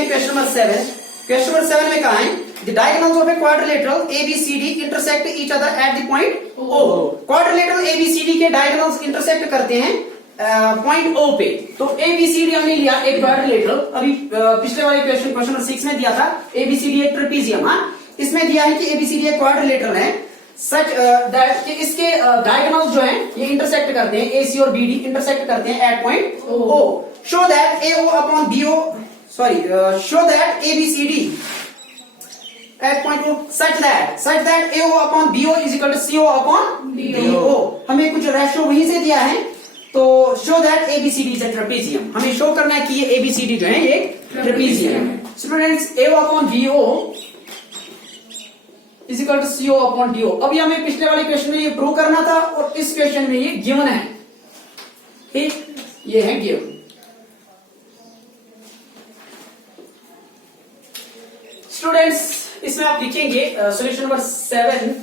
हैं question number 7। Question number 7 में कहा है the diagonals of a quadrilateral ABCD intersect each other at the point O। Quadrilateral ABCD के diagonals intersect करते हैं पॉइंट O पे। तो ABCD हमने लिया एक क्वाड्रिलेटरल, अभी पिछले वाले क्वेश्चन नंबर 6 में दिया था ABCD एक ट्रेपीजियम। हाँ, इसमें दिया है कि ABCD एक क्वाड्रिलेटरल है सच दैट कि इसके डायगोनल्स जो हैं ये इंटरसेक्ट करते हैं, AC और BD इंटरसेक्ट करते हैं at point O। Show that AO upon BO show that ABCD at point O such that AO upon BO is equal to CO upon BO। हमें कुछ रेशो वहीं से दिया है, तो show that ABCD is a trapezium। हमें show करना है कि ये ABCD जो है ये ट्रेपीजियम है। Students AO upon BO is equal to CO upon DO। अभी हमें पिछले वाले क्वेश्चन में ये प्रूव करना था और इस क्वेश्चन में ये गिवन है, ठीक, ये है गिवन। स्टूडेंट्स इसमें आप लिखेंगे सॉल्यूशन नंबर 7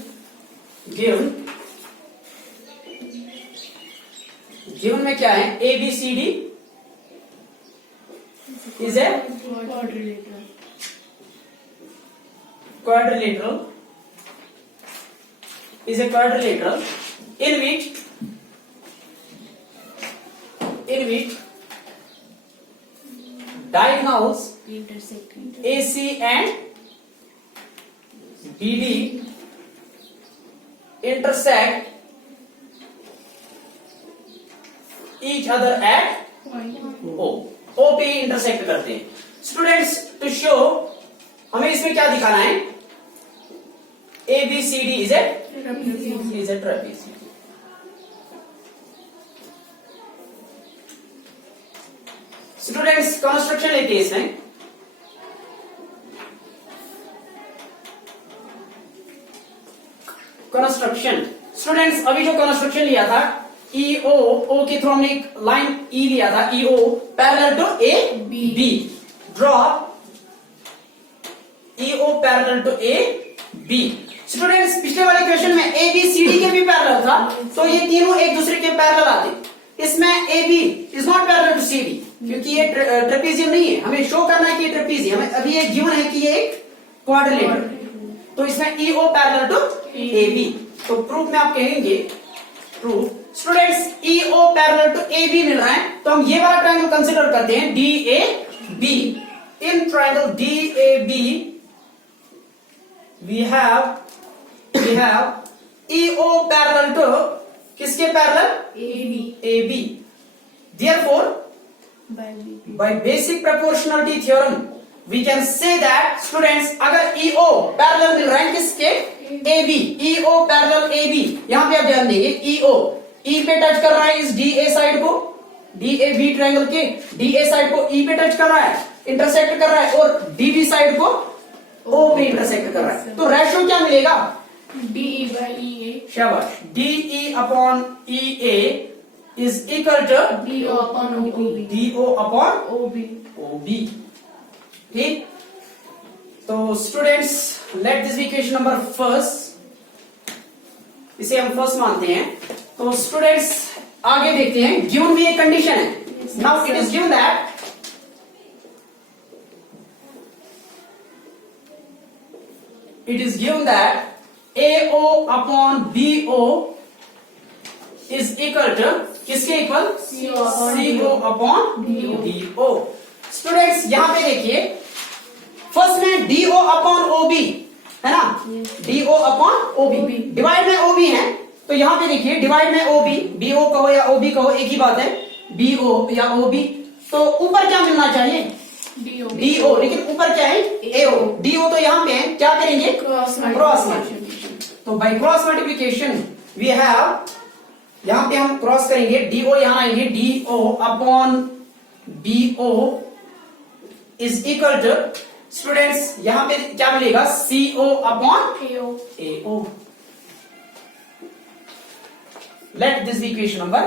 गिवन में क्या है ABCD is a quadrilateral in which diagonals AC and BD intersect each other at O पे इंटरसेक्ट करते हैं। स्टूडेंट्स टू शो हमें इसमें क्या दिखाना है ABCD is a trapezium। Students construction लेते हैं इसमें। कंस्ट्रक्शन स्टूडेंट्स अभी जो कंस्ट्रक्शन लिया था EO O के थ्रू हमने एक लाइन E लिया था EO parallel to AB। Draw EO parallel to AB। Students पिछले वाले क्वेश्चन में ABCD के भी पैरेलल था, तो ये तीनों एक दूसरे के पैरेलल आते। इसमें AB is not parallel to CD क्योंकि ये ट्रेपीजियम नहीं है, हमें शो करना है कि ये ट्रेपीजियम है। अभी ये गिवन है कि ये एक क्वाड्रिलेटरल, तो इसमें EO पैरेलल टू AB। तो प्रूफ में आप कहेंगे proof. Students EO parallel to AB मिल रहा है, तो हम ये वाला ट्रायंगल कंसीडर करते हैं DAB। In triangle DAB we have EO parallel to किसके parallel AB। Therefore by basic proportionality theorem we can say that students अगर EO पैरेलल मिल रहा है किसके AB, EO पैरेलल AB, यहां पे आप ध्यान देंगे EO E पे टच कर रहा है इस DA साइड को, DAB ट्रायंगल के DA साइड को E पे टच कर रहा है, इंटरसेक्ट कर रहा है, और DB साइड को O पे इंटरसेक्ट कर रहा है। तो रेशियो क्या मिलेगा DE by EA। शाबाश। DE upon EA is equal to DO upon OB। ठीक, तो students let this be equation number first, इसे हम फर्स्ट मानते हैं। तो स्टूडेंट्स आगे देखते हैं, गिवन भी एक कंडीशन है। Now it is given that AO upon BO is equal to किसके equal CO upon DO। Students यहां पे देखिए फर्स्ट में DO upon OB है ना, DO upon OB डिवाइड में OB है, तो यहां पे देखिए डिवाइड में OB, BO कहो या OB कहो एक ही बात है, BO या OB। तो ऊपर क्या मिलना चाहिए DO, लेकिन ऊपर क्या है AO। DO तो यहाँ पे है, क्या करेंगे क्रॉस मल्टीप्लिकेशन। तो by cross multiplication we have, यहाँ पे हम क्रॉस करेंगे DO, यहाँ आएंगे DO upon BO is equal to students यहाँ पे क्या मिलेगा CO upon AO। Let this equation number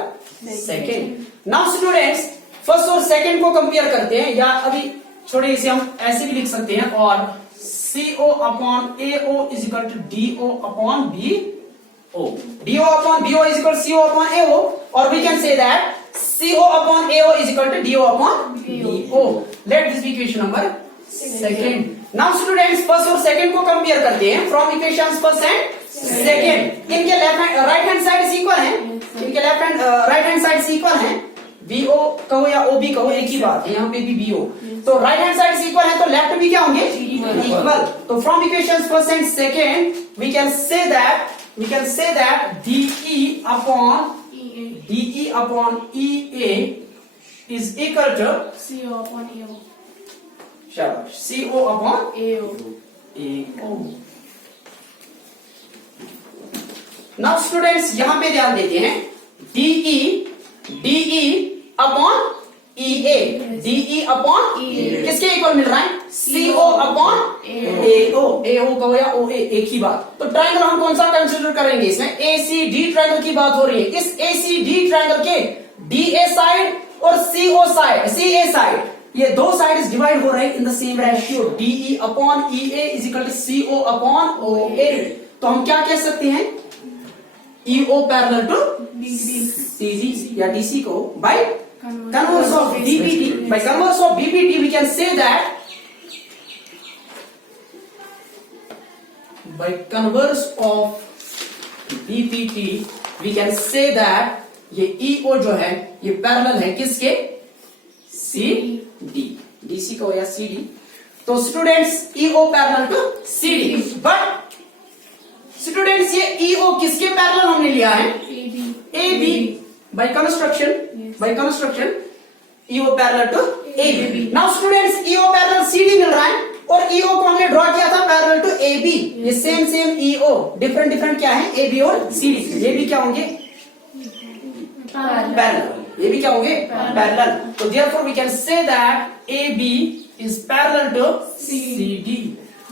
second. Now students first और सेकंड को कंपेयर करते हैं, या अभी छोड़े इसे हम ऐसे भी लिख सकते हैं, और CO upon AO is equal to DO upon BO। DO upon BO is equal to CO upon AO, or we can say that CO upon AO is equal to DO upon BO. Let this be equation number second. Now students first और second को compare करते हैं from equations first and second. इनके right hand side equal है, इनके right hand side equal है। BO कहो या OB कहो एक ही बात है, यहाँ पे भी BO। तो राइट हैंड साइड इक्वल है तो लेफ्ट भी क्या होंगे इक्वल। तो from equations first and second we can say that DE upon EA is equal to CO upon AO. शाबाश CO upon AO. AO। Now students यहां पे ध्यान देते हैं DE upon EA, DE upon किसके इक्वल मिल रहा है CO अपॉन AO कहो या OA एक ही बात। तो ट्रायंगल हम कौन सा कंसीडर करेंगे इसमें, ACD ट्रायंगल की बात हो रही है। इस ACD ट्रायंगल के DA साइड और CA साइड ये दो साइड डिवाइड हो रहे हैं in the same ratio. DE upon EA is equal to CO upon OA। तो हम क्या कह सकते हैं EO पैरेलल टू CD या DC को by converse of BPT। By converse of BPT we can say that by converse of BPT we can say that ये EO जो है ये पैरेलल है किसके CD, DC को या CD। तो students EO parallel to CD। But students ये EO किसके पैरेलल हमने लिया है AB। by construction EO parallel to AB। Now students EO parallel CD मिल रहा है और EO को हमने ड्रॉ किया था पैरेलल टू AB। ये सेम EO डिफरेंट क्या है AB और CD। ये भी क्या होंगे पैरेलल, ये भी क्या होंगे पैरेलल। तो therefore we can say that AB is parallel to CD।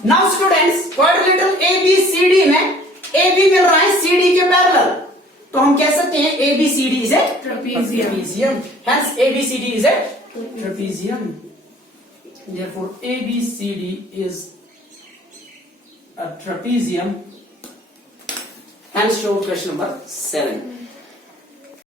Now students quadrilateral ABCD में AB मिल रहा है CD के पैरेलल, तो हम कह सकते हैं ABCD is a trapezium। Hence ABCD is a trapezium। Therefore ABCD is a trapezium। Hence show question number 7।